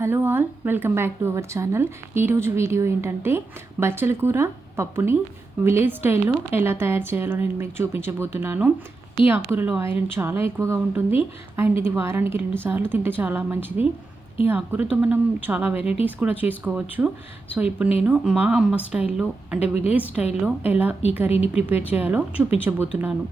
Hello all, welcome back to our channel. ఈరోజు video ఏంటంటే బచ్చల కూర పప్పుని విలేజ్ స్టైల్లో ఎలా తయారు చేయాలో నేను మీకు చూపించబోతున్నాను. ఈ ఆకుకూరలో ఐరన్ చాలా ఎక్కువగా ఉంటుంది అండ్ ఇది వారానికి 2 సార్లు తింటే చాలా మంచిది. ఈ ఆకుకూరతో మనం చాలా వెరైటీస్ కూడా చేసుకోవచ్చు. సో ఇప్పుడు నేను మా అమ్మ స్టైల్లో అంటే విలేజ్ స్టైల్లో ఎలా ఈ కర్రీని ప్రిపేర్ చేయాలో చూపించబోతున్నాను.